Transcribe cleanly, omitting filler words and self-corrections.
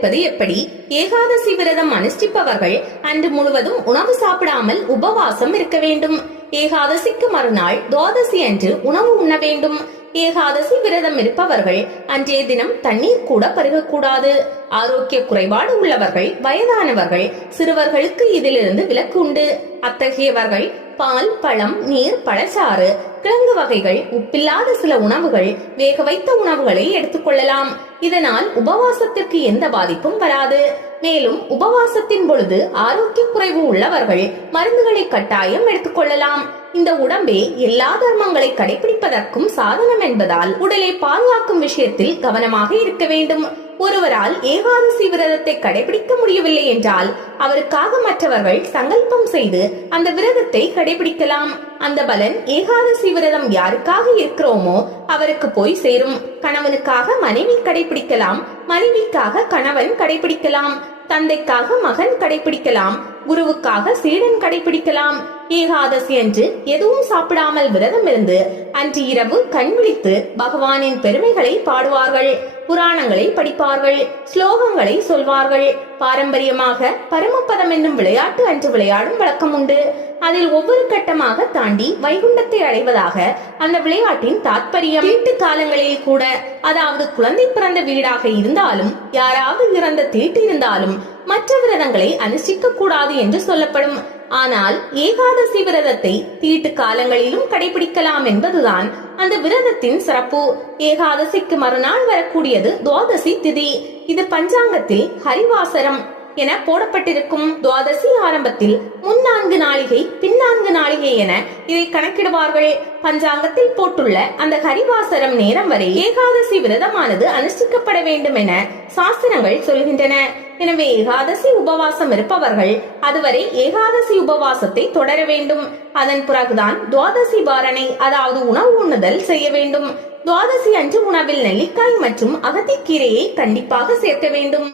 இருப்பது எப்படி? ஏகாதசி விரதம் அனுஷ்டிப்பவர்கள் அன்று முழுவதும் உணவு சாப்பிடாமல் உபவாசம் இருக்க வேண்டும். ஏகாதசிக்கு மறுநாள் துவாதசி அன்று உணவு உண்ண வேண்டும். ஏகாதசி விரதம் இருப்பவர்கள் அன்றைய தினம் தண்ணீர் கூட பருகக்கூடாது. ஆரோக்கிய குறைபாடு உள்ளவர்கள், வயதானவர்கள், சிறுவர்களுக்கு இதிலிருந்து விலக்கு உண்டு. அத்தகையவர்கள் பால், பழம், நீர், பழச்சாறு, கிழங்கு வகைகள், உப்பில்லாத சில உணவுகள், வேக வைத்த உணவுகளை எடுத்துக்கொள்ளலாம். இதனால் உபவாசத்திற்கு எந்த பாதிப்பும் வராது. மேலும் உபவாசத்தின் பொழுது ஆரோக்கிய குறைவு உள்ளவர்கள் மருந்துகளை கட்டாயம் எடுத்துக்கொள்ளலாம். இந்த உடம்பே எல்லா தர்மங்களை கடைபிடிப்பதற்கும் சாதனம் என்பதால் உடலை பாதுகாக்கும் விஷயத்தில் கவனமாக இருக்க வேண்டும். ஒருவரால் ஏகாதசி விரதத்தை கடைபிடிக்க முடியவில்லை என்றால் அவருக்காக மற்றவர்கள் சங்கல்பம் செய்து அந்த விரதத்தை கடைபிடிக்கலாம். அந்த பலன் ஏகாதசி விரதம் யாருக்காக இருக்கிறோமோ அவருக்கு போய் சேரும். கணவனுக்காக மனைவி கடைபிடிக்கலாம், மனைவிக்காக கணவன் கடைபிடிக்கலாம், தந்தைக்காக மகன் கடைபிடிக்கலாம், குருவுக்காக சீடன் கடைபிடிக்கலாம். ஏகாதசி அன்று எதுவும் சாப்பிடாமல் விரதம் இருந்து அன்று இரவு கண் விழித்து பகவானின் பெருமைகளை பாடுவார்கள், புராணங்களை படிப்பார்கள், ஸ்லோகங்களை சொல்வார்கள். பாரம்பரியமாக பரமபதம் என்னும் விளையாட்டு அன்று விளையாடும் வழக்கம் உண்டு. அதில் ஒவ்வொரு கட்டமாக தாண்டி வைகுண்டத்தை அடைவதாக அந்த விளையாட்டின் தாற்பயம். தீட்டு காலங்களில் கூட, அதாவது குழந்தை பிறந்த வீடாக இருந்தாலும், யாராவது இறந்த தீட்டு இருந்தாலும் மற்ற விரதங்களை அனுஷ்டிக்க கூடாது என்று சொல்லப்படும். ஆனால் ஏகாதசி விரதத்தை தீட்டு காலங்களிலும் கடைபிடிக்கலாம் என்பதுதான் அந்த விரதத்தின் சிறப்பு. ஏகாதசிக்கு மறுநாள் வரக்கூடியது துவாதசி திதி. இது பஞ்சாங்கத்தில் ஹரிவாசரம் என போடப்பட்டிருக்கும். துவாதசி ஆரம்பத்தில் முன் 4 நாளிகை, பின் 4 நாளிகை என இதை கணக்கிடுவார்கள். பஞ்சாங்கத்தில் போட்டுள்ள அந்த ஹரிவாசரம் நேரம் வரை ஏகாதசி விரதமானது அனுஷ்டிக்கப்பட வேண்டும் என சாஸ்திரங்கள் சொல்கின்றன. எனவே ஏகாதசி உபவாசம் இருப்பவர்கள் அதுவரை ஏகாதசி உபவாசத்தை தொடர வேண்டும். அதன் பிறகுதான் துவாதசி பாரணை, அதாவது உணவு உண்ணுதல் செய்ய வேண்டும். துவாதசி அன்று உணவில் நெல்லிக்காய் மற்றும் அகத்திக்கீரையை கண்டிப்பாக சேர்க்க வேண்டும்.